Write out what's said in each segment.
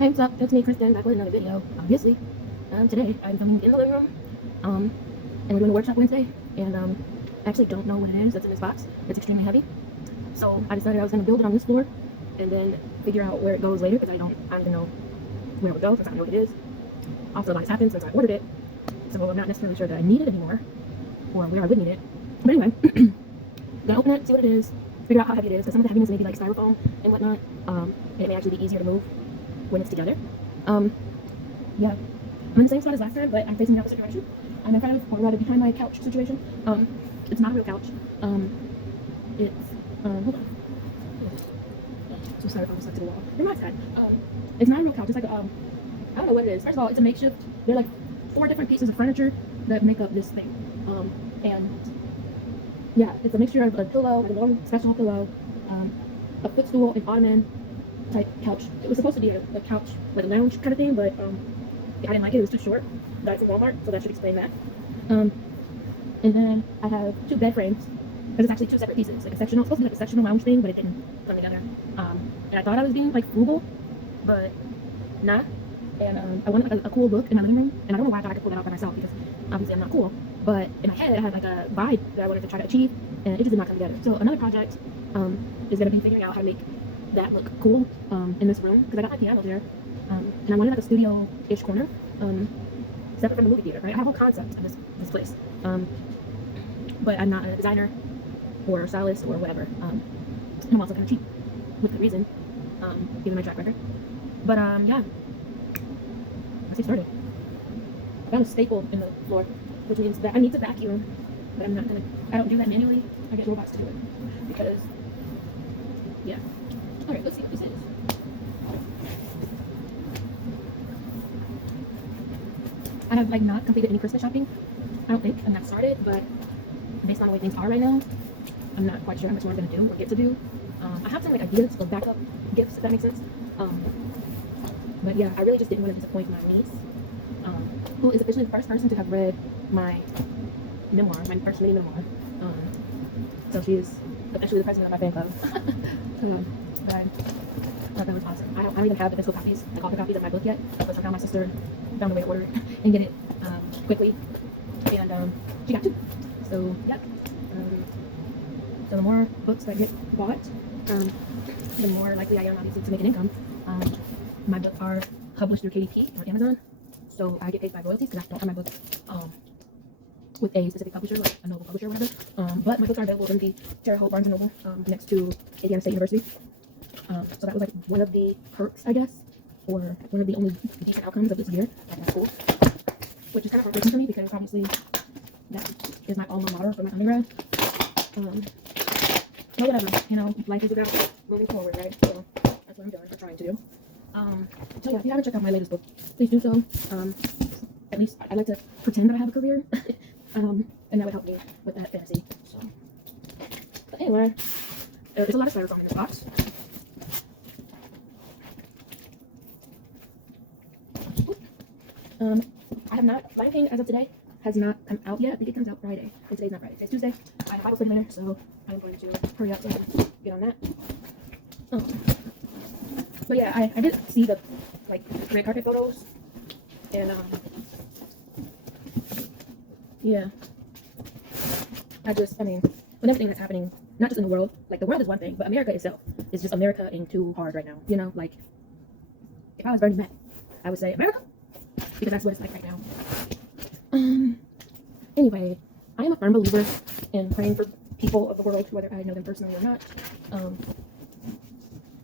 Hey, what's up? It's me, Kristen, back with another video. Obviously, today I'm filming in the living room, and we're doing a workshop Wednesday, and I actually don't know what it is that's in this box. It's extremely heavy, so I decided I was going to build it on this floor, and then figure out where it goes later, because I don't even know where it would go, since I don't know what it is. Also, a lot has happened since I ordered it, so I'm not necessarily sure that I need it anymore, or where I would need it. But anyway, gonna open it, see what it is, figure out how heavy it is, because some of the heaviness may be like styrofoam and whatnot, and it may actually be easier to move when it's together. Yeah, I'm in the same spot as last time, but I'm facing the opposite direction. I'm in front of, or rather behind my couch situation. It's not a real couch. It's, hold on. So styrofoam stuck to the wall. Your mom's side. It's not a real couch. It's like, I don't know what it is. First of all, it's a makeshift. They're like 4 different pieces of furniture that make up this thing. And yeah, it's a mixture of a pillow, like a long special pillow, a footstool, an ottoman type couch. It was supposed to be a couch, like a lounge kind of thing, but I didn't like it. It was too short. Got it from Walmart, so that should explain that. And then I have 2 bed frames, because it's actually 2 separate pieces, like a sectional. It's supposed to be like a sectional lounge thing, but it didn't come together. And I thought I was being like frugal, but not. And I wanted like a cool look in my living room, and I don't know why I thought I could pull that out by myself, because obviously I'm not cool. But in my head, I had like a vibe that I wanted to try to achieve, and it just did not come together. So another project is going to be figuring out how to make that look cool in this room, because I got my piano there, and I wanted like a studio-ish corner, separate from the movie theater. Right? I have a whole concept of this place, but I'm not a designer or a stylist or whatever. I'm also kind of cheap, with good reason, given my track record. But yeah, let's get started. I found a staple in the floor, which means that I need to vacuum, but I'm not gonna. I don't do that manually. I get robots to do it, because yeah. All right, let's see what this is. I have like not completed any Christmas shopping. I don't think I'm not started, but based on the way things are right now, I'm not quite sure how much more I'm gonna do or get to do. I have some like ideas for backup gifts, if that makes sense. But yeah, I really just didn't want to disappoint my niece, who is officially the first person to have read my memoir, my first mini memoir. So she is officially the president of my fan club. But I thought that was awesome. I don't even have the physical copies, like all the copies of my book yet, but somehow my sister found a way to order it and get it quickly, and she got 2. So yeah. So the more books that get bought, the more likely I am obviously to make an income. My books are published through KDP on Amazon, so I get paid by royalties because I don't have my books with a specific publisher, like a Noble publisher or whatever. But my books are available in the Terre Haute Barnes & Noble next to Indiana State University. So that was like one of the perks, I guess, or one of the only decent outcomes of this year at my school, which is kind of heartbreaking for me, because obviously that is my alma mater for my undergrad. But whatever, you know, life is about moving forward, right? So that's what I'm doing, or trying to do. So yeah, if you haven't checked out my latest book, please do so. At least I like to pretend that I have a career, and that would help me with that fantasy. So, but anyway, there's a lot of styrofoam in this box. I have not, Lion King as of today has not come out yet. I think it comes out Friday, and today's not Friday, today's Tuesday. I have Bible study later, so I'm going to hurry up and get on that. But yeah, I did see the like red carpet photos, and yeah, I mean, with everything that's happening, not just in the world, like the world is one thing, but America itself is just America-ing too hard right now. You know, like if I was Bernie Mac, I would say America, because that's what it's like right now. Anyway, I am a firm believer in praying for people of the world, whether I know them personally or not.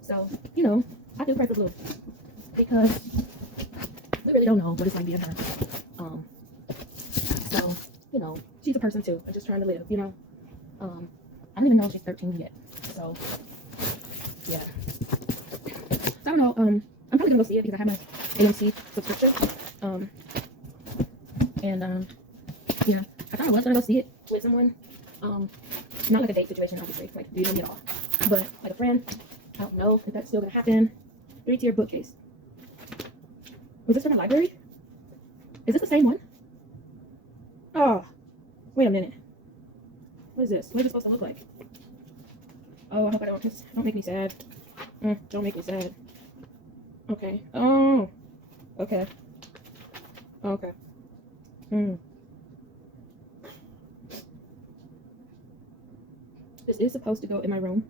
So, you know, I do pray for Blue, because we really don't know what it's like being her. So, you know, she's a person too, and just trying to live, you know. I don't even know if she's 13 yet. So, yeah. So I don't know, I'm probably gonna go see it because I have my AMC subscription. Yeah, I kind of was gonna go see it with someone. Not like a date situation, obviously. Like, do you know me at all? But like a friend. I don't know if that's still gonna happen. 3-tier bookcase. Was this from a library? Is this the same one? Oh, wait a minute. What is this? What is it supposed to look like? Oh, I hope I don't make me sad. Don't make me sad. Okay. Oh. Okay. Okay. Mm. This is supposed to go in my room,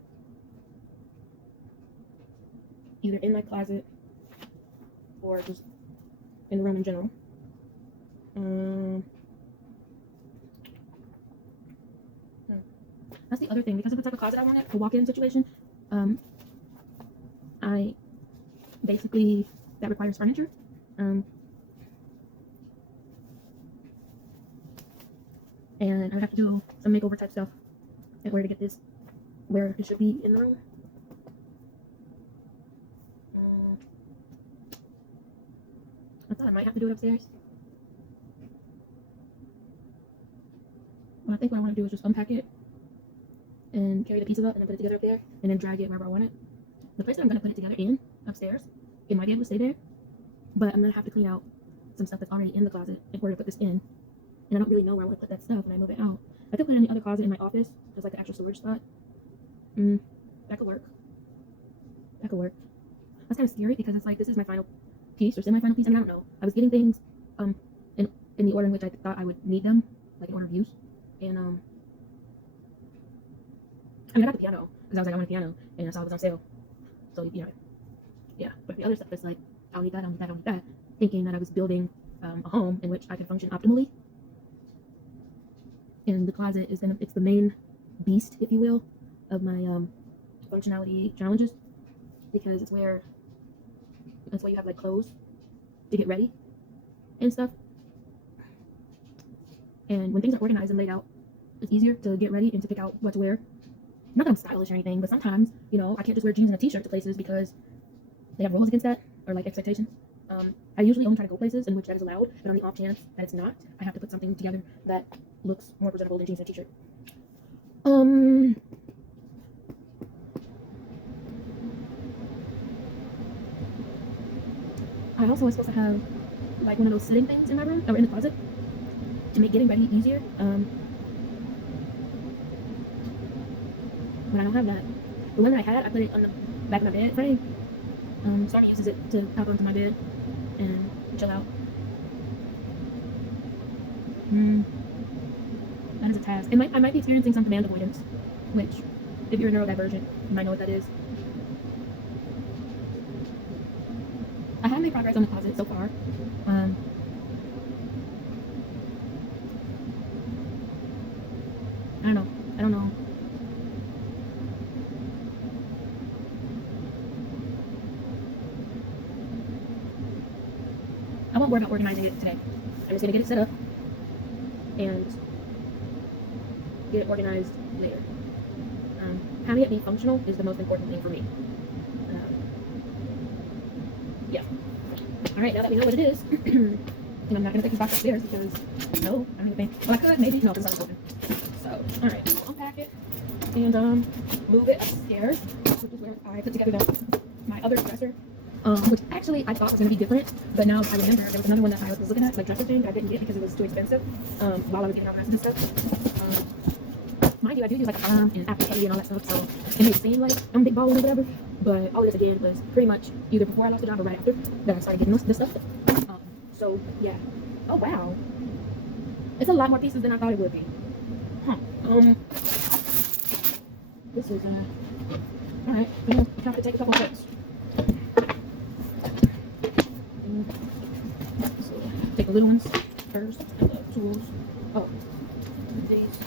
either in my closet or just in the room in general. Hmm. That's the other thing, because of the type of closet I wanted, a walk-in situation. I basically, that requires furniture. And I would have to do some makeover type stuff in order to get this where it should be in the room. I thought I might have to do it upstairs. But I think what I want to do is just unpack it and carry the pieces up and then put it together up there and then drag it wherever I want it. The place that I'm going to put it together in, upstairs, it might be able to stay there, but I'm going to have to clean out some stuff that's already in the closet in order to put this in. And I don't really know where I want to put that stuff when I move it out. I could put it in the other closet in my office, just like an actual storage spot. That could work. That could work. That's kind of scary because it's like this is my final piece or semi-final piece. I mean, I don't know. I was getting things in the order in which I thought I would need them, like in order of use. And I mean, I got the piano because I was like, I want a piano, and I saw it was on sale. So yeah. But the other stuff is like, I don't need that, I don't need that, I don't need that. Thinking that I was building a home in which I could function optimally. And the closet is it's the main beast, if you will, of my functionality challenges, because it's where you have like clothes to get ready and stuff. And when things are organized and laid out, it's easier to get ready and to pick out what to wear. Not that I'm stylish or anything, but sometimes, I can't just wear jeans and a t-shirt to places because they have rules against that, or like expectations. I usually only try to go places in which that is allowed, but on the off chance that it's not, I have to put something together that looks more presentable than jeans and a t-shirt. I also was supposed to have like one of those sitting things in my room, or in the closet, to make getting ready easier. But I don't have that. The one that I had, I put it on the back of my bed frame. Stormy uses it to hop onto my bed and chill out. That is a task. I might be experiencing some command avoidance, which, if you're a neurodivergent, you might know what that is. I have made progress on the closet so far. I don't know. I won't worry about organizing it today. I'm just gonna get it set up and get it organized later. Having it be functional is the most important thing for me. Yeah. All right, now that we know what it is, and I'm not gonna take this box upstairs because no, I don't even think. Well, I could maybe. No, it's not open. So, all right, so unpack it and move it upstairs, which is where I put together my other dresser. Which actually I thought was going to be different, but now I remember there was another one that I was looking at, like dresser thing, that I didn't get because it was too expensive while I was getting all the rest of this stuff. Mind you, I do use like a arm and applique and all that stuff, so it may seem like I'm big balling or whatever, but all of this again was pretty much either before I lost the job or right after that I started getting this stuff. So yeah. Oh wow. It's a lot more pieces than I thought it would be. This is alright, I'm gonna have to take a couple of steps. Take the little ones first, and the tools. Oh, these.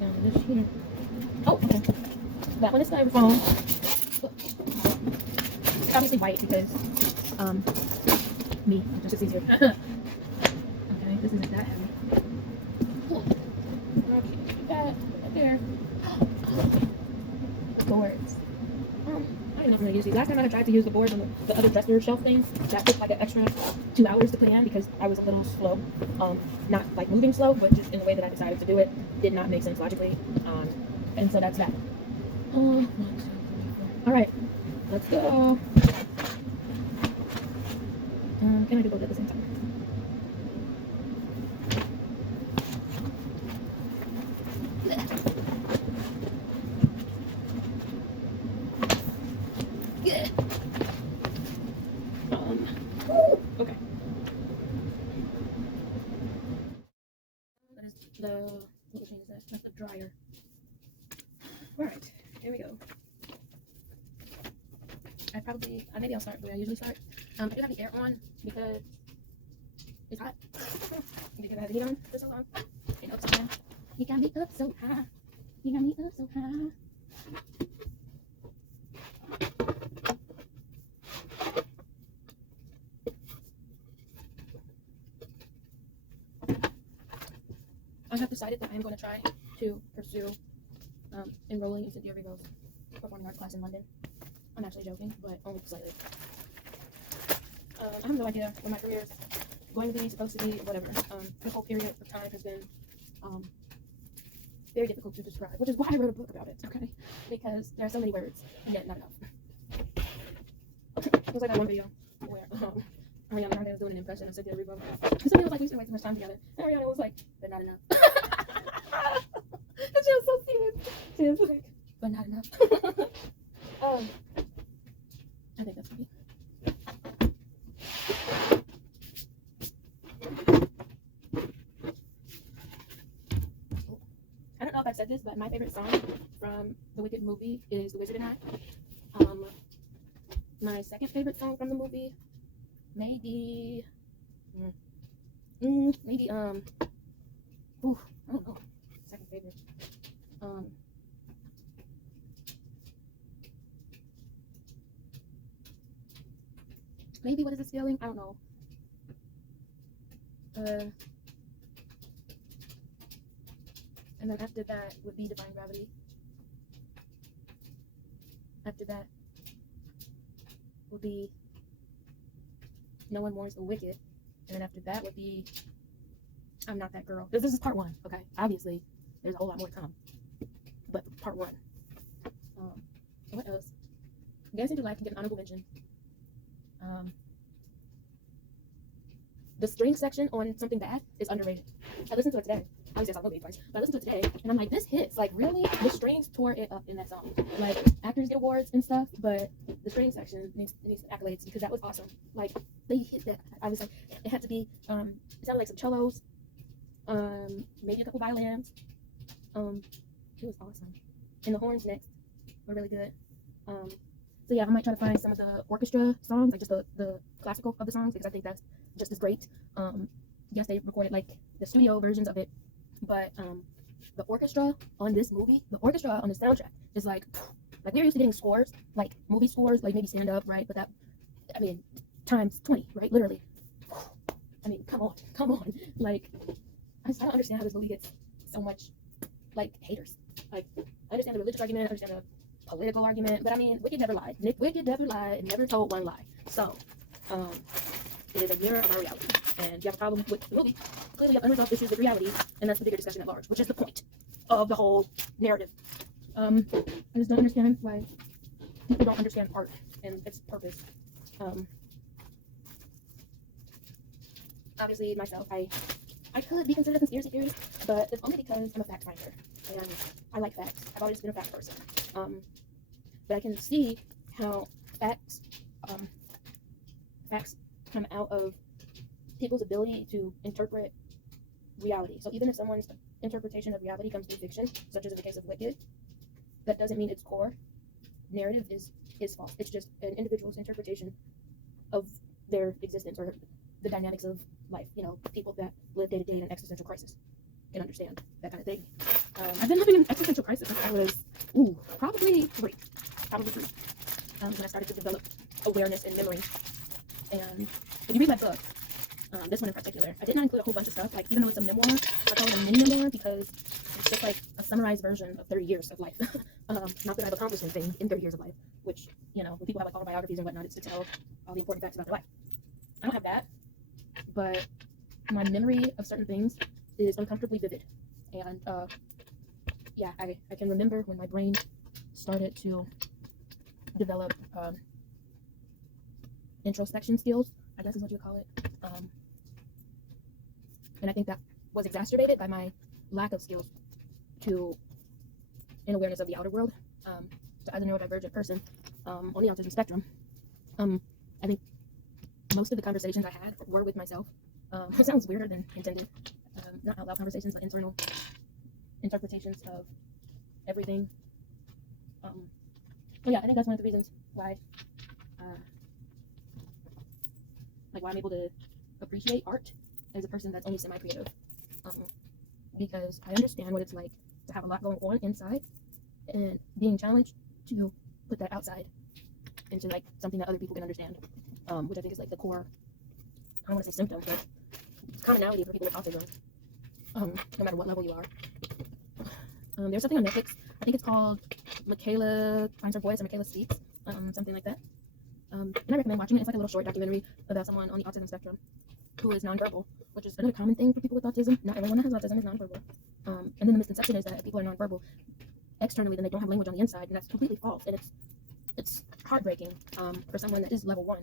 And this here. Oh, okay. That one is styrofoam. It's obviously white because, me, it's just easier. Okay, this isn't that heavy. Cool. Okay, that right there. Boards. I don't know if I'm going to use these. Last time I tried to use the boards on the other dresser shelf things, that took like an extra 2 hours to put in because I was a little slow. Not like moving slow, but just in the way that I decided to do it did not make sense logically. And so that's that. Alright, let's go. Can I do both at the same time? Yeah. maybe I'll start where I usually start. I do have the air on because it's hot. Because I had the heat on for so long. And up so high. You got me up so high. You got me up so high. I have decided that I'm going to try to pursue enrolling in Cynthia Rigo's performing arts class in London. I'm actually joking, but only slightly. I have no idea what my career is going to be, supposed to be, whatever. This whole period of time has been very difficult to describe, which is why I wrote a book about it, okay? Because there are so many words, and yet not enough. It was like that one video where Ariana Grande was doing an impression of Cynthia Rigo. And somebody was like, we should waste too much time together. And Ariana was like, but not enough. And she was so serious. She was like, but not enough. I think that's funny. I don't know if I've said this, but my favorite song from the Wicked movie is The Wizard and I. My second favorite song from the movie, maybe, I don't know, second favorite, maybe What Is This Feeling? I don't know. And then after that would be Defying Gravity. After that would be No One Mourns the Wicked. And then after that would be I'm Not That Girl. This is part one, okay? Obviously, there's a whole lot more to come. But part one. What else? Dancing Through Life can get an honorable mention. The string section on Something Bad is underrated. I listened to it today. Obviously, I saw the movie twice, but I listened to it today, and I'm like, this hits. Like, really? The strings tore it up in that song. Like, actors get awards and stuff, but the string section needs accolades because that was awesome. Like, they hit that. I was like, it had to be, it sounded like some cellos, maybe a couple violins. It was awesome. And the horns next were really good. So yeah, I might try to find some of the orchestra songs, like just the classical of the songs, because I think that's just as great. Yes, they recorded like the studio versions of it, but the orchestra on this movie, the orchestra on the soundtrack is like we're used to getting scores, like movie scores, like maybe stand up, right? But that, I mean, times 20, right? Literally. I mean, come on. Like, I don't understand how this movie gets so much like haters. Like, I understand the religious argument, I understand the political argument, but I mean, Wicked never lied. Wicked never lied and never told one lie. So, it is a mirror of our reality. And if you have a problem with the movie, clearly you have unresolved issues with reality, and that's the bigger discussion at large, which is the point of the whole narrative. I just don't understand why people don't understand art and its purpose. Obviously, myself, I could be considered a conspiracy theorist, but it's only because I'm a fact finder, and I like facts. I've always been a fact person. But I can see how facts come out of people's ability to interpret reality. So even if someone's interpretation of reality comes through fiction, such as in the case of Wicked, that doesn't mean its core narrative is false. It's just an individual's interpretation of their existence or the dynamics of life. You know, people that live day to day in an existential crisis can understand that kind of thing. I've been living in existential crisis since I was probably three. When I started to develop awareness and memory. And if you read my book, this one in particular, I did not include a whole bunch of stuff. Like, even though it's a memoir, I call it a mini memoir because it's just like a summarized version of 30 years of life. Not that I've accomplished anything in 30 years of life, which, you know, when people have like autobiographies and whatnot, it's to tell all the important facts about their life. I don't have that, but my memory of certain things is uncomfortably vivid. And yeah, I can remember when my brain started to develop introspection skills, I guess is what you call it. And I think that was exacerbated by my lack of skills in awareness of the outer world. So as a neurodivergent person on the autism spectrum, I think most of the conversations I had were with myself. It sounds weirder than intended. Not out loud conversations, but internal interpretations of everything. But yeah, I think that's one of the reasons why like why I'm able to appreciate art as a person that's only semi-creative, because I understand what it's like to have a lot going on inside and being challenged to put that outside into like something that other people can understand, which I think is like the core, I don't want to say symptom, but commonality for people with autism, no matter what level you are. There's something on Netflix, I think it's called Michaela Finds Her Voice or Michaela Speaks, something like that. And I recommend watching it. It's like a little short documentary about someone on the autism spectrum who is nonverbal, which is another common thing for people with autism. Not everyone that has autism is nonverbal. And then the misconception is that if people are nonverbal externally, then they don't have language on the inside, and that's completely false. And it's heartbreaking for someone that is level 1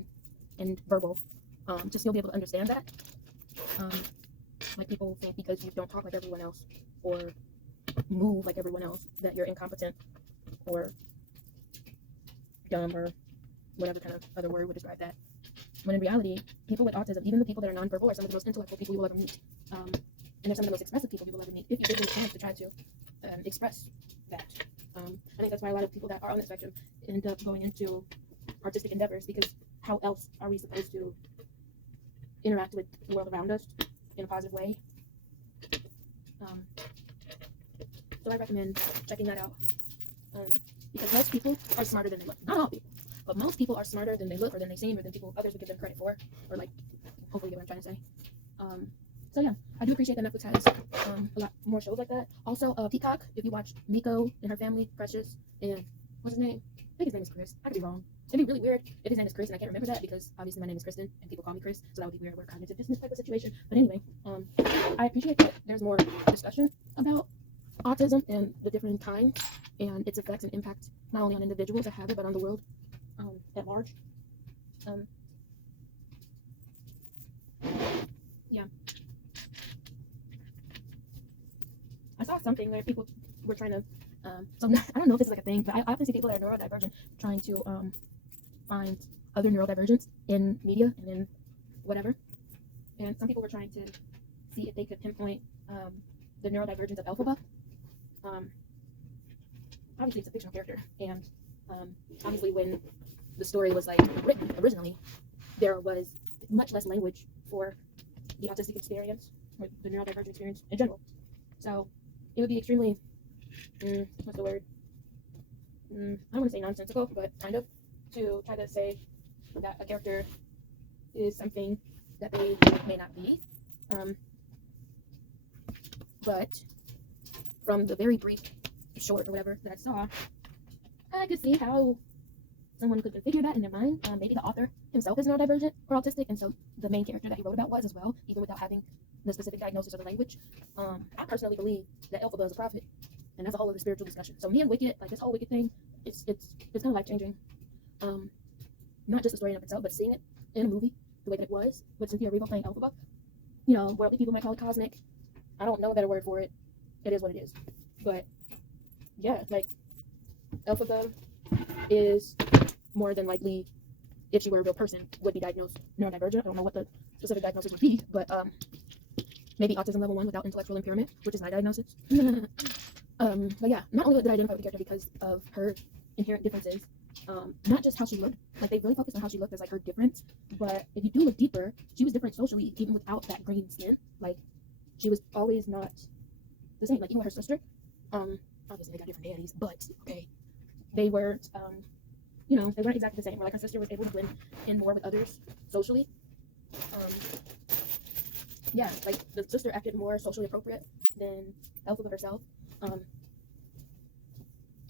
and verbal to still be able to understand that. Like people think because you don't talk like everyone else or move like everyone else that you're incompetent or dumb or whatever kind of other word would describe that. When in reality, people with autism, even the people that are nonverbal, are some of the most intellectual people you will ever meet. And they're some of the most expressive people you will ever meet if you give them a chance to try to express that. I think that's why a lot of people that are on the spectrum end up going into artistic endeavors, because how else are we supposed to interact with the world around us in a positive way? So I recommend checking that out, because most people are smarter than they look. Not all people, but most people are smarter than they look or than they seem or than others would give them credit for, or like hopefully get what I'm trying to say. So yeah, I do appreciate that Netflix has a lot more shows like that. Also, Peacock, if you watch Miko and her family, Precious, and what's his name? I think his name is Chris. I could be wrong. It'd be really weird if his name is Chris and I can't remember that, because obviously my name is Kristen and people call me Chris, so that would be weird. We're cognitive dissonance type of situation. But anyway, I appreciate that there's more discussion about autism and the different kinds and its effects and impact not only on individuals that have it, but on the world at large. Yeah. I saw something where people were trying to, so I don't know if this is like a thing, but I often see people that are neurodivergent trying to find other neurodivergents in media and in whatever. And some people were trying to see if they could pinpoint the neurodivergence of Elphaba. Obviously, it's a fictional character, and obviously, when the story was like written originally, there was much less language for the autistic experience or the neurodivergent experience in general. So it would be extremely, what's the word? I don't want to say nonsensical, but kind of, to try to say that a character is something that they may not be. But from the very brief short or whatever that I saw, I could see how someone could configure that in their mind. Maybe the author himself is neurodivergent or autistic, and so the main character that he wrote about was as well, even without having the specific diagnosis or the language. I personally believe that Elphaba is a prophet, and that's a whole other spiritual discussion. So me and Wicked, like this whole Wicked thing, it's kind of life changing. Not just the story in of itself, but seeing it in a movie the way that it was with Cynthia Erivo playing Elphaba. You know, worldly people might call it cosmic. I don't know a better word for it. It is what it is. But yeah, like Elphaba is more than likely, if she were a real person, would be diagnosed neurodivergent. I don't know what the specific diagnosis would be, but maybe autism level 1 without intellectual impairment, which is my diagnosis. But yeah, not only did I identify with the character because of her inherent differences, not just how she looked, like they really focused on how she looked as like her difference, but if you do look deeper, she was different socially even without that green skin. Like she was always not the same, like even with her sister. Obviously they got different daddies, but okay, they weren't you know, they weren't exactly the same. Where like her sister was able to blend in more with others socially. Yeah, like the sister acted more socially appropriate than Elphaba herself.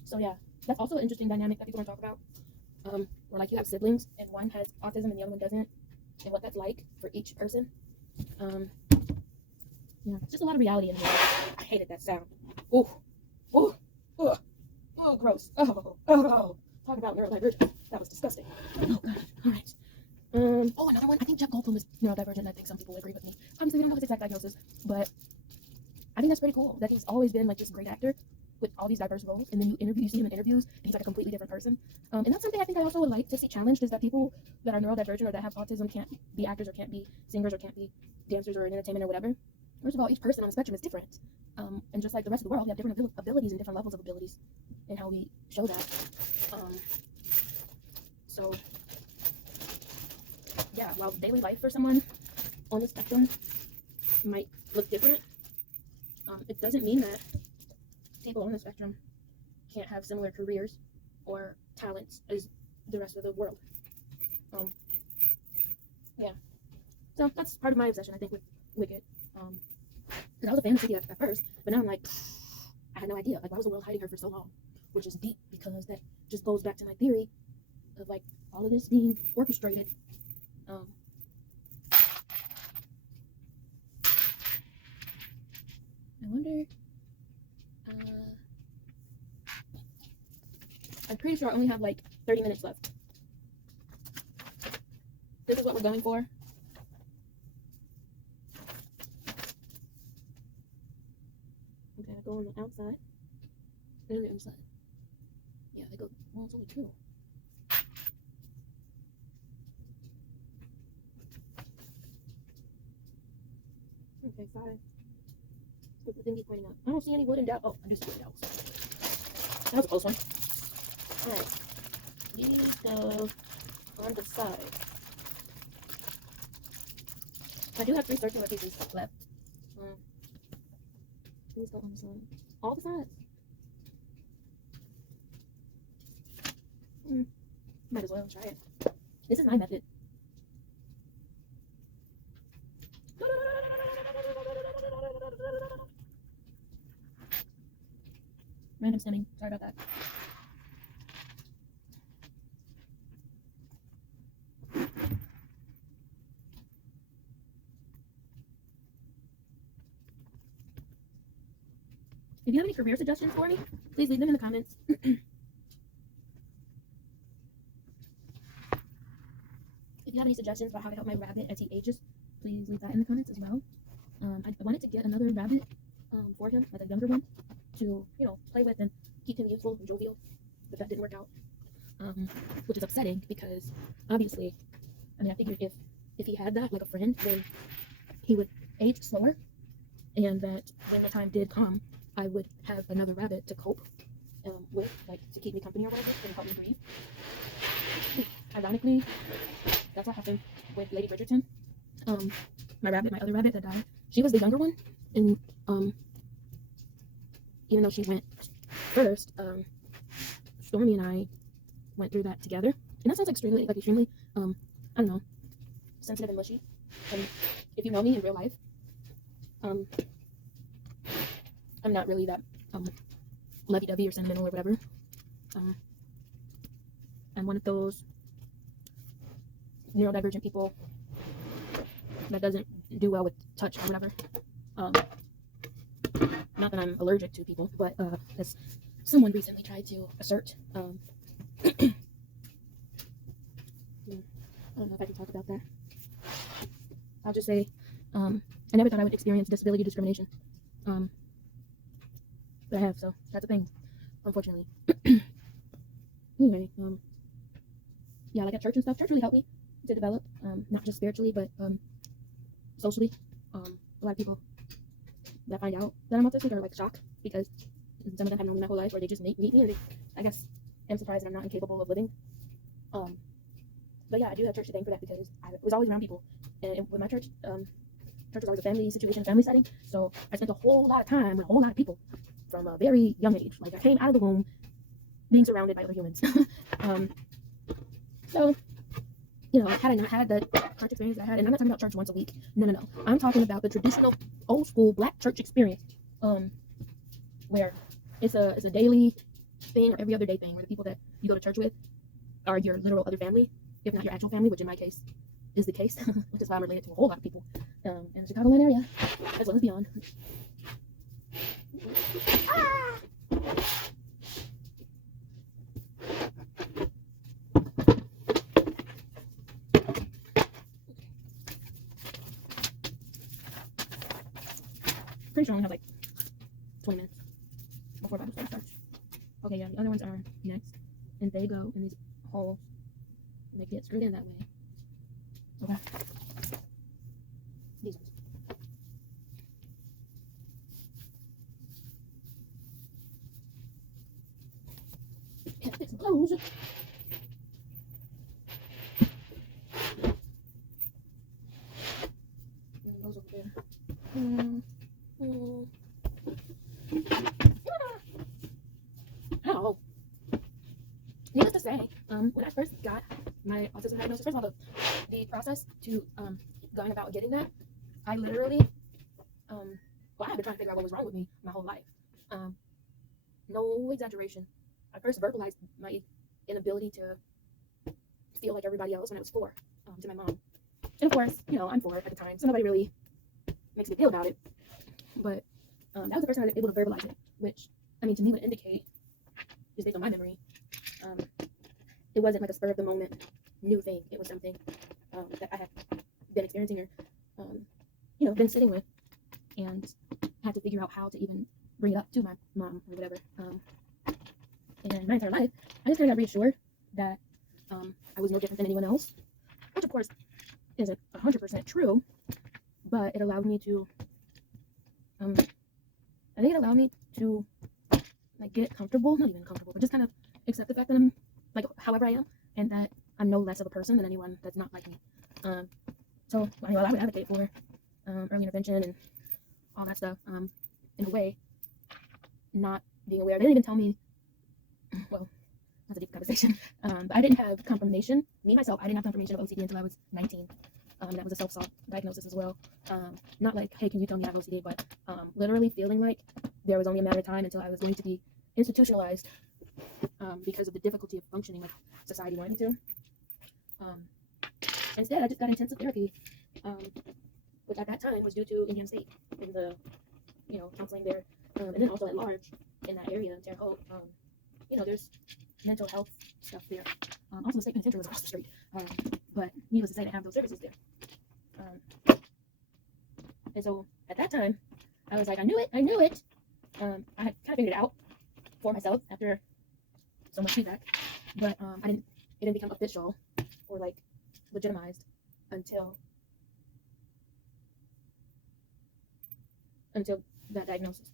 So yeah, that's also an interesting dynamic that people don't talk about. Where like you have siblings and one has autism and the other one doesn't, and what that's like for each person. Yeah, just a lot of reality in here. I hated that sound. Oh, oh, oh, oh, gross. Oh. Talk about neurodivergent. That was disgusting. Oh god. All right. Oh, another one. I think Jeff Goldblum is neurodivergent, and I think some people agree with me. Obviously, we don't know his exact diagnosis, but I think that's pretty cool that he's always been like this great actor with all these diverse roles, and then you see him in interviews, and he's like a completely different person. And that's something I think I also would like to see challenged, is that people that are neurodivergent or that have autism can't be actors or can't be singers or can't be dancers or in entertainment or whatever. First of all, each person on the spectrum is different, and just like the rest of the world, we have different abilities and different levels of abilities, and how we show that. So yeah, while daily life for someone on the spectrum might look different, it doesn't mean that people on the spectrum can't have similar careers or talents as the rest of the world. Yeah. So that's part of my obsession, I think, with Wicked. Because I was a fan of City at first, but now I'm like, I had no idea. Like, why was the world hiding her for so long? Which is deep, because that just goes back to my theory of, like, all of this being orchestrated. I wonder, I'm pretty sure I only have like 30 minutes left. This is what we're going for. Okay, I go on the outside and the inside. Yeah, they go, well, it's only two. Okay, 5. With the thingy pointing up. I don't see any wooden dowels. Oh, I just see wooden dowels. That was a close one. Alright. These go on the side. I do have 3 circular pieces left. These go on the side. All the sides. Might as well try it. This is my method. Random stemming. Sorry about that. If you have any career suggestions for me, please leave them in the comments. If you have any suggestions about how to help my rabbit as he ages, please leave that in the comments as well. I wanted to get another rabbit for him, like a younger one, to, play with and keep him youthful and jovial, but that didn't work out, which is upsetting because obviously, I figured if he had that, like a friend, then he would age slower, and that when the time did come, I would have another rabbit to cope with, like to keep me company or whatever, and help me breathe. Ironically, that's what happened with Lady Bridgerton. My other rabbit that died, she was the younger one, and even though she went first, Stormy and I went through that together, and that sounds extremely, I don't know, sensitive and mushy. And if you know me in real life, I'm not really that lovey-dovey or sentimental or whatever. I'm one of those neurodivergent people that doesn't do well with touch or whatever. Not that I'm allergic to people, but as someone recently tried to assert, I don't know if I can talk about that. I'll just say, I never thought I would experience disability discrimination. But I have, so that's a thing, unfortunately. Anyway, yeah, like at church and stuff, church really helped me to develop, not just spiritually, but socially. A lot of people that find out that I'm autistic are like shocked, because some of them have known me my whole life, or they just meet me, and I guess am surprised that I'm not incapable of living. But yeah, I do have church to thank for that, because I was always around people, and with my church, church was always a family situation, family setting, so I spent a whole lot of time with a whole lot of people from a very young age. Like, I came out of the womb being surrounded by other humans. So, had I not had the church experience I had, and I'm not talking about church once a week, no, I'm talking about the traditional old school black church experience, where it's a daily thing, or every other day thing, where the people that you go to church with are your literal other family, if not your actual family, which in my case is the case, which is why I'm related to a whole lot of people in the Chicagoland area, as well as beyond. Pretty sure I only have like 20 minutes before Bible study starts. Okay, yeah, the other ones are next, and they go in these holes, and they get screwed in that way. Okay. These ones. Can't fix them clothes. Mm, mm. Oh, needless to say, when I first got my autism diagnosis, first of all, the process to going about getting that, I literally, well, I had been trying to figure out what was wrong with me my whole life. Um, no exaggeration. I first verbalized my inability to feel like everybody else when I was 4 to my mom. And of course, I'm 4 at the time, so nobody really makes a big deal about it. But that was the first time I was able to verbalize it, which, I mean, to me would indicate, just based on my memory, it wasn't like a spur of the moment new thing. It was something that I had been experiencing or, been sitting with and had to figure out how to even bring it up to my mom or whatever. And my entire life, I just kind of got reassured that I was no different than anyone else, which of course isn't 100% true, but it allowed me to, I think it allowed me to like get comfortable, not even comfortable, but just kind of accept the fact that I'm like however I am, and that I'm no less of a person than anyone that's not like me. So I would advocate for early intervention and all that stuff. In a way, not being aware. They didn't even tell me. Well, that's a deep conversation. But I didn't have confirmation. Me myself, I didn't have confirmation of OCD until I was 19. That was a self diagnosis as well. Not like, hey, can you tell me I have OCD? But literally feeling like there was only a matter of time until I was going to be institutionalized because of the difficulty of functioning like society wanted me to. Instead, I just got intensive therapy, which at that time was due to Indiana State and the counseling there, and then also at large in that area in Terre Haute. There's mental health stuff there. Also, the state penitentiary was across the street, but needless to say, they have those services there. And so at that time, I was like, I knew it. I had kind of figured it out for myself after so much feedback, but it didn't become official or like legitimized until that diagnosis.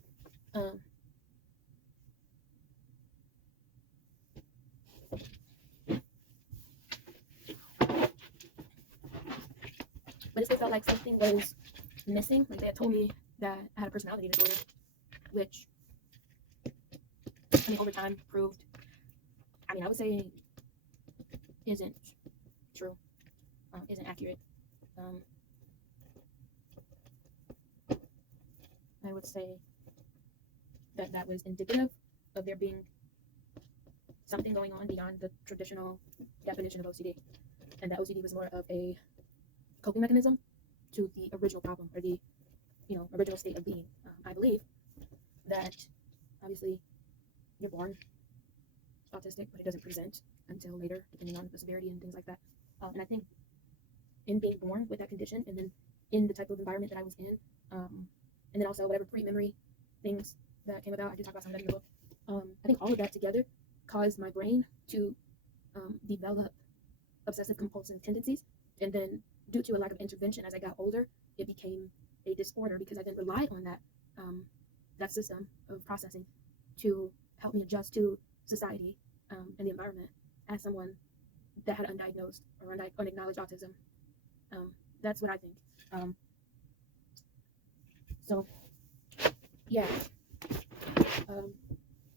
But it still felt like something was missing. Like they had told me that I had a personality disorder, which I mean over time proved, I would say isn't true, isn't accurate. I would say that was indicative of there being something going on beyond the traditional definition of OCD, and that OCD was more of a coping mechanism to the original problem or the original state of being. I believe that obviously you're born autistic, but it doesn't present until later, depending on the severity and things like that. And I think in being born with that condition, and then in the type of environment that I was in, and then also whatever pre-memory things that came about, I do talk about some of that in the book. I think all of that together caused my brain to develop obsessive compulsive tendencies, and then due to a lack of intervention as I got older, it became a disorder because I didn't rely on that system of processing to help me adjust to society and the environment as someone that had undiagnosed or unacknowledged autism. That's what I think. So, yeah.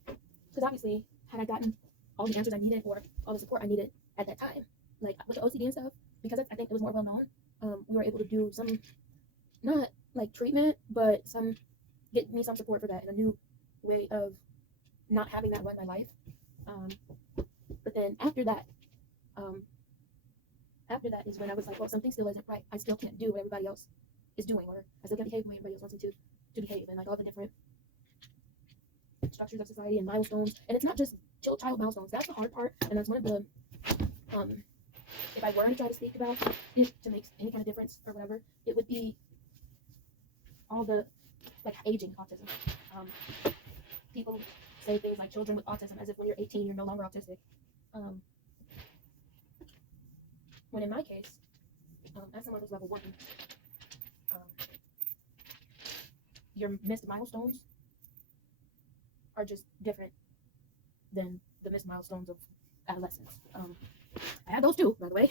Because obviously, had I gotten all the answers I needed or all the support I needed at that time, like with the OCD and stuff, because I think it was more well known, we were able to do some, not like treatment, but get me some support for that in a new way of not having that run my life. But then after that is when I was like, well, something still isn't right. I still can't do what everybody else is doing, or I still can't behave the way everybody else wants me to behave, and like all the different structures of society and milestones. And it's not just child milestones. That's the hard part, and that's one of the if I were to try to speak about it to make any kind of difference or whatever, it would be all the like aging autism. People say things like children with autism as if when you're 18 you're no longer autistic. When in my case, as someone who's level 1, your missed milestones are just different than the missed milestones of adolescence. I had those too, by the way.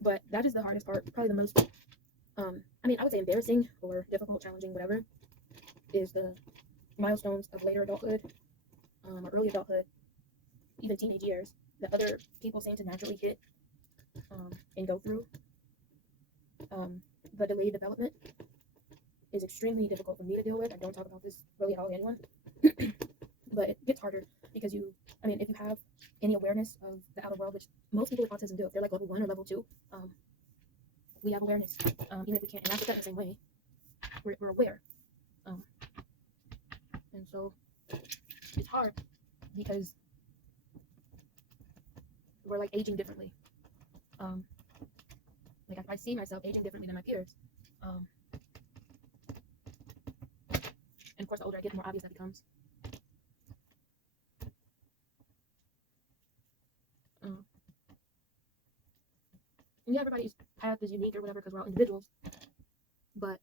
But that is the hardest part, probably the most I mean, I would say embarrassing or difficult, challenging, whatever, is the milestones of later adulthood, or early adulthood, even teenage years, that other people seem to naturally hit and go through. The delayed development is extremely difficult for me to deal with. I don't talk about this really at all to anyone, but it gets harder because I mean, if you have any awareness of the outer world, which most people with autism do, if they're like level 1 or level 2, we have awareness. Even if we can't interact with that in the same way, we're aware. And so it's hard because we're like aging differently. Like I see myself aging differently than my peers. And of course, the older I get, the more obvious that becomes. And yeah, everybody's path is unique or whatever because we're all individuals. But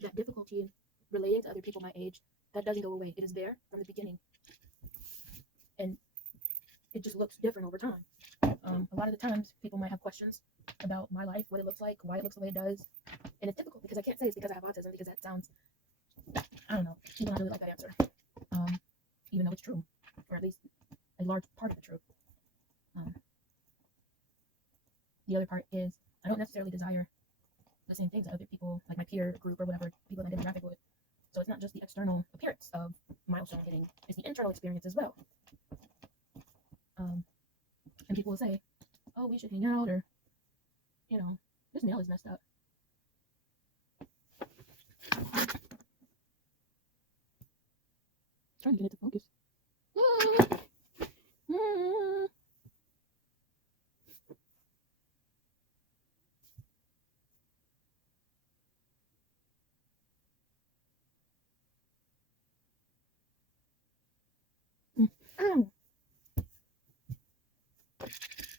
that difficulty in relating to other people my age, that doesn't go away. It is there from the beginning. And it just looks different over time. A lot of the times, people might have questions about my life, what it looks like, why it looks the way it does. And it's difficult because I can't say it's because I have autism, because that sounds, I don't know, people don't really like that answer. Even though it's true, or at least a large part of the truth. The other part is I don't necessarily desire the same things that other people, like my peer group or whatever, people that I demographic with. So it's not just the external appearance of milestone hitting, it's the internal experience as well. And people will say, oh, we should hang out, or, you know, this nail is messed up. Trying to get it to focus. Ow.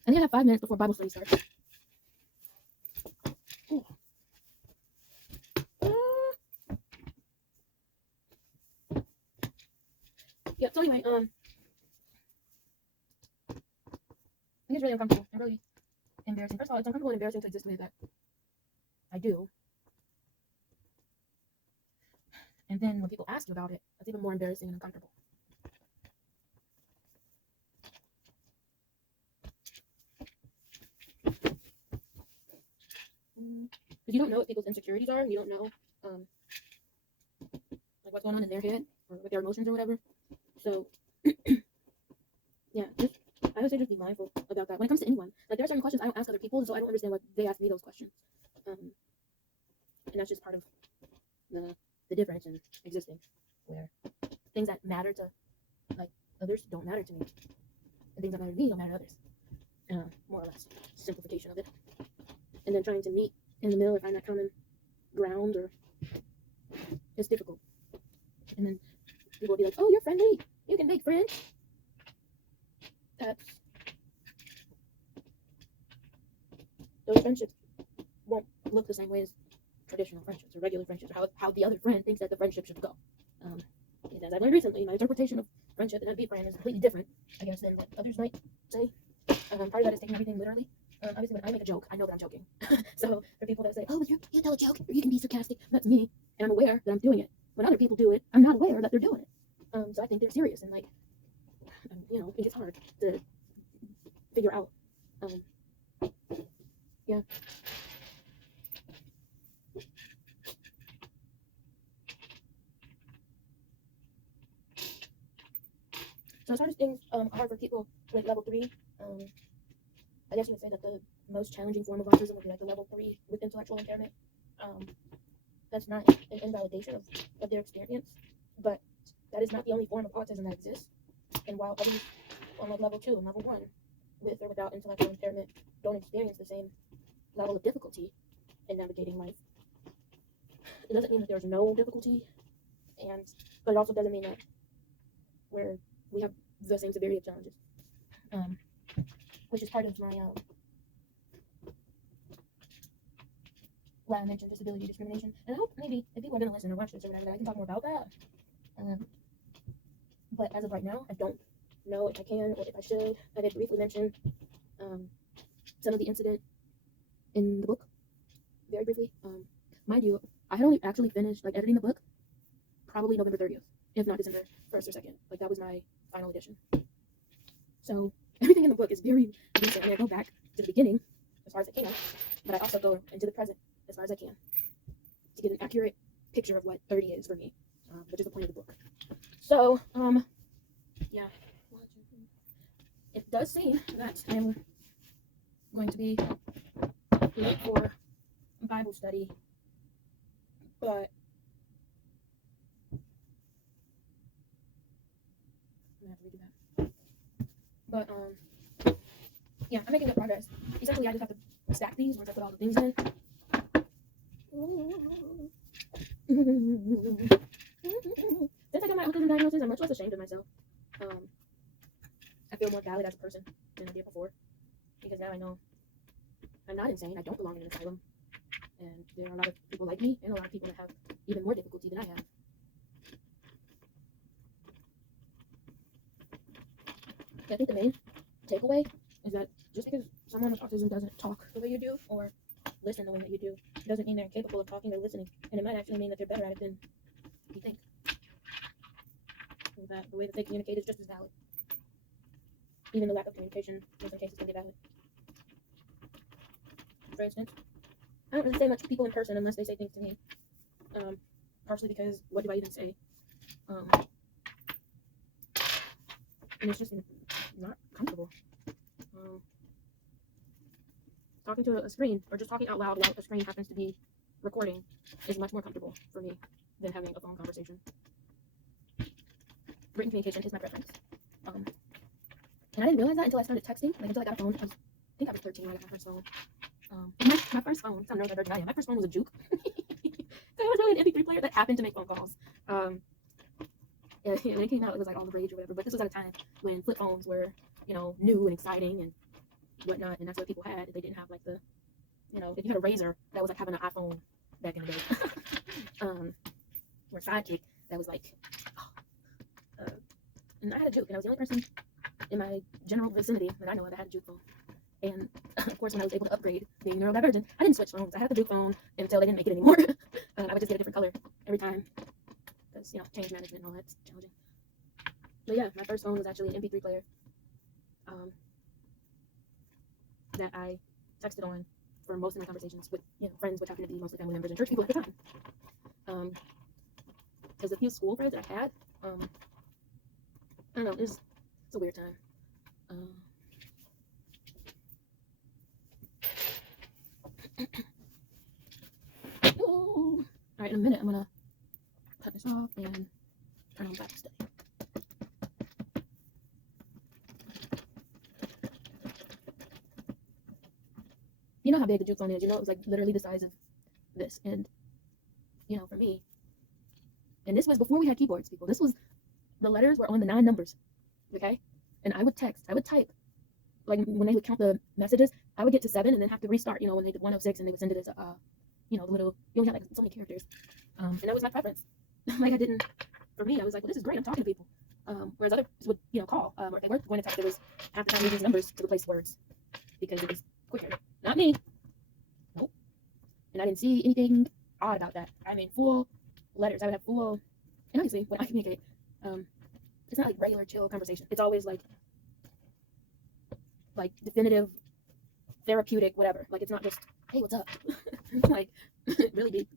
I think I have 5 minutes before Bible study starts. Yeah, so anyway, I think it's really uncomfortable and really embarrassing. First of all, it's uncomfortable and embarrassing to exist the way that I do. And then when people ask you about it, it's even more embarrassing and uncomfortable. Because you don't know what people's insecurities are. You don't know like what's going on in their head or with their emotions or whatever. So yeah, I would say just be mindful about that when it comes to anyone. Like there are certain questions I don't ask other people, and so I don't understand why they ask me those questions. And that's just part of the difference in existing, where things that matter to like others don't matter to me, and things that matter to me don't matter to others. More or less simplification of it, and then trying to meet in the middle or find that common ground, or it's difficult. And then people will be like, "Oh, you're friendly. You can make friends." Those friendships won't look the same way as traditional friendships or regular friendships, or how the other friend thinks that the friendship should go. And as I learned recently, my interpretation of friendship and be a friend is completely different, I guess, than what others might say. Part of that is taking everything literally. Obviously, when I make a joke, I know that I'm joking. So for people that say, "Oh, you tell a joke, or you can be sarcastic," that's me, and I'm aware that I'm doing it. When other people do it, I'm not aware that they're doing it. So I think they're serious, and like, you know, it gets hard to figure out. Yeah. So as hard as things are for people with level 3, I guess you would say that the most challenging form of autism would be like the level 3 with intellectual impairment. That's not an invalidation of their experience, but that is not the only form of autism that exists. And while others on like level 2 and level 1 with or without intellectual impairment don't experience the same level of difficulty in navigating life, it doesn't mean that there's no difficulty, but it also doesn't mean that we have the same severity of challenges, which is part of my I mentioned disability discrimination, and I hope maybe if people are going to listen or watch this or whatever, that I can talk more about that. But as of right now, I don't know if I can or if I should. I did briefly mention some of the incident in the book very briefly, mind you, I had only actually finished like editing the book probably November 30th, if not December 1st or 2nd. Like that was my final edition. So everything in the book is very recent. I mean, I go back to the beginning as far as I can, but I also go into the present as far as I can to get an accurate picture of what 30 is for me, which is the point of the book. So, yeah, it does seem that I'm going to be late for Bible study, but I'm gonna have to redo that. But yeah, I'm making good progress. Essentially, I just have to stack these once I put all the things in. Since I got my autism diagnosis, I'm much less ashamed of myself. I feel more valid as a person than I did before, because now I know I'm not insane. I don't belong in an asylum, and there are a lot of people like me, and a lot of people that have even more difficulty than I have. I think the main takeaway is that just because someone with autism doesn't talk the way you do or listen the way that you do doesn't mean they're incapable of talking or listening, and it might actually mean that they're better at it than you think. And that the way that they communicate is just as valid. Even the lack of communication in some cases can be valid. For instance, I don't really say much to people in person unless they say things to me. Partially because what do I even say? And it's just not comfortable. Talking to a screen or just talking out loud while a screen happens to be recording is much more comfortable for me than having a phone conversation. Written communication is my preference. And I didn't realize that until I started texting, like until I got a phone. I think I was 13 when I got my first phone. My first phone, I don't know if my first phone was a Juke. So it was really an MP3 player that happened to make phone calls. And when it came out, it was like all the rage or whatever. But this was at a time when flip phones were, new and exciting and whatnot, and that's what people had. They didn't have like the, if you had a Razor, that was like having an iPhone back in the day. Or Sidekick, that was like, and I had a Juke, and I was the only person in my general vicinity that I know of that had a Juke phone. And of course, when I was able to upgrade, being neurodivergent, I didn't switch phones. I had the Juke phone until they didn't make it anymore. I would just get a different color every time because change management and all that's challenging. But yeah, my first phone was actually an MP3 player that I texted on for most of my conversations with friends, which happened to be mostly family members and church people at the time. Because the few school friends that I had, I don't know, it's a weird time. All right, in a minute, I'm gonna cut this off and turn on Bible study. You know how big the Juke phone is. It was like literally the size of this. And, for me, and this was before we had keyboards, people. This was, the letters were on the 9 numbers, okay? And I would type, like when they would count the messages, I would get to 7 and then have to restart, when they did 106 and they would send it as, the little, you only had like so many characters. And that was my preference. Like for me, I was like, well, this is great. I'm talking to people. Whereas others would, call, or if they weren't going to type, there was half the time using numbers to replace words because it was quicker. Not me. Nope. And I didn't see anything odd about that. I mean, full letters. I would have full, and obviously when I communicate, it's not like regular chill conversation. It's always like definitive, therapeutic, whatever. Like it's not just, hey, what's up? Like really deep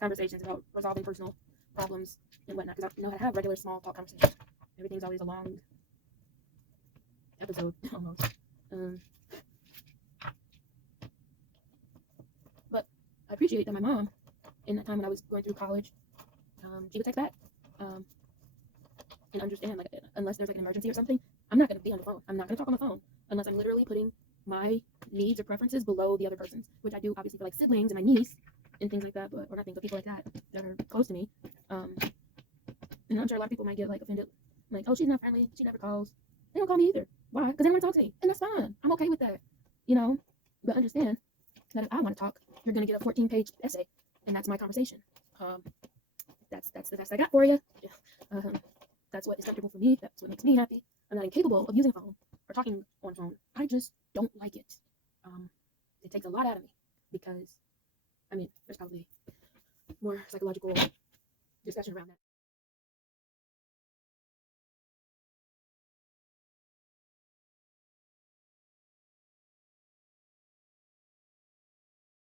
conversations about resolving personal problems and whatnot. Because I know how to have regular small talk conversations. Everything's always a long episode almost. But I appreciate that my mom, in that time when I was going through college, she would text back and understand, like, unless there's like an emergency or something, I'm not going to be on the phone. I'm not going to talk on the phone unless I'm literally putting my needs or preferences below the other person's, which I do obviously for like siblings and my niece and things like that, or not things, but people like that are close to me. And I'm sure a lot of people might get like offended, like, oh, she's not friendly, she never calls. They don't call me either. Why? Because they don't want to talk to me, and that's fine. I'm okay with that, But understand that if I want to talk, you're going to get a 14-page essay, and that's my conversation. That's the best I got for you. That's what is comfortable for me. That's what makes me happy. I'm not incapable of using a phone or talking on a phone. I just don't like it. It takes a lot out of me because I mean, there's probably more psychological discussion around that.